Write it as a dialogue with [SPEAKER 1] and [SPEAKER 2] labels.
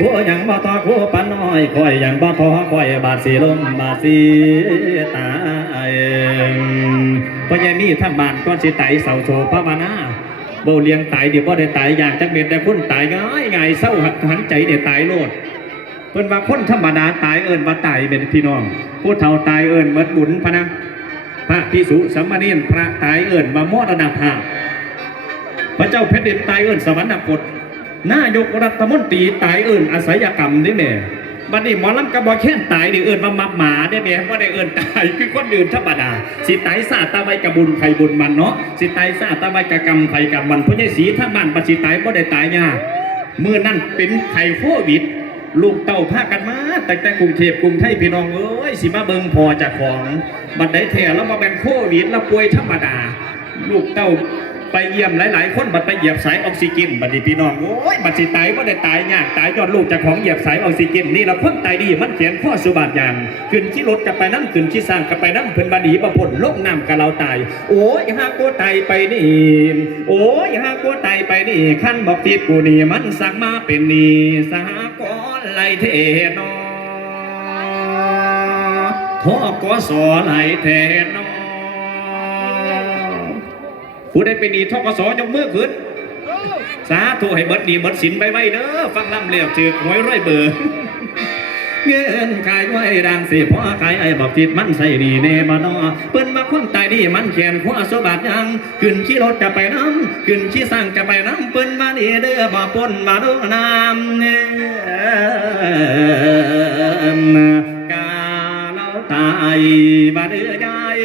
[SPEAKER 1] ผู้ยังบ่ทอผู้ปันน้อยคอยยังบ่ทอคอยบาดสีลมบาดสีตายเพราะยังมีทั้งบ้านก้อนสิไตเสาโซภาวนาบ่เลี้ยงตายเดี๋ยวบ่ได้ตายอยากจักเม็ดแต่พุ่นตายง่ายง่ายเศร้าหักหันใจเดี๋ยวตายโลดเพิ่นว่าคนธรรมดาตายเอิ้นว่าตายเป็นพี่น้องผู้เฒ่าตายเอิ้นหมดบุญพะนะพระพิสุสัมมาเนีนพระตายเอิ้นว่ามรณภาพระเจ้าแผ่นดินตายเอิ้นสวรรคต นายกรัฐมนตรีตายเอิ้นอาศัยกรรมนี่แม่บัดนี้หมอลำกระบอกแค่นตายนี่เอิ้นว่ามับหมาได้แม่บ่ได้เอิ้นตายคือคนอื่นธรรมดาสิตายซาตาไวกับบุญไผบุญมันเนาะสิตายซาตาไวกับกรรมไผกับมันผู้ใหญ่สีถ้าบ้านปัจจิตายบ่ได้ตายยากเมื่อนั้นเป็นไข้โควิดลูกเต้าพากันมาแต่แต่กรุงเทพกรุงไทยพี่น้องเอ้ยสิมาเบิงพอจากของบัดได้แท้แล้วมาเป็นโควิดแล้วป่วยธรรมดา ลูกเต้า ไปเยี่ยมหลาย ๆ คนบัดไปเหยียบสายออกซิเจนบัดนี้พี่น้องโอ้ยบัดสิตายบ่ได้ตายยากตายยอดลูกจากของเหยียบสายออกซิเจนนี่เราเพิ่งตายดีมันเขียนข้อสุบาทอย่างขึ้นที่รถกับไปนั่งขึ้นที่สร้างกับไปนั่งเพิ่นบาดีประพลโลกน้ำกับเราตาย โอ้ยหากตัวตายไปนี่ โอ้ยหากตัวตายไปนี่ขั้นบอกทิศกูนี่มันสักมาเป็นนี่สหกรณ์ไหลเทนอทอกสอไหลเทนอ ผู้ได้เป็นหนีทกสยกมือขึ้น สาธุให้เบิดดีเบิดสินไปไว้เด้อฟังลำเลียวจือหวยร้อยเบอร์เงินขายไว้ดังสิพอขายไอ้บอกติดมันใส่ดีเนบานอเปิ้นมาคนตายดีมันแขนขวาสบัดยังขึ้นขี่รถจะไปน้ำขึ้นขี่สั่งจะไปน้ำเปิ้นมาดีเด้อบ่ปนมาดูน้ำเนื้อกาเราตายบาดเดือยาย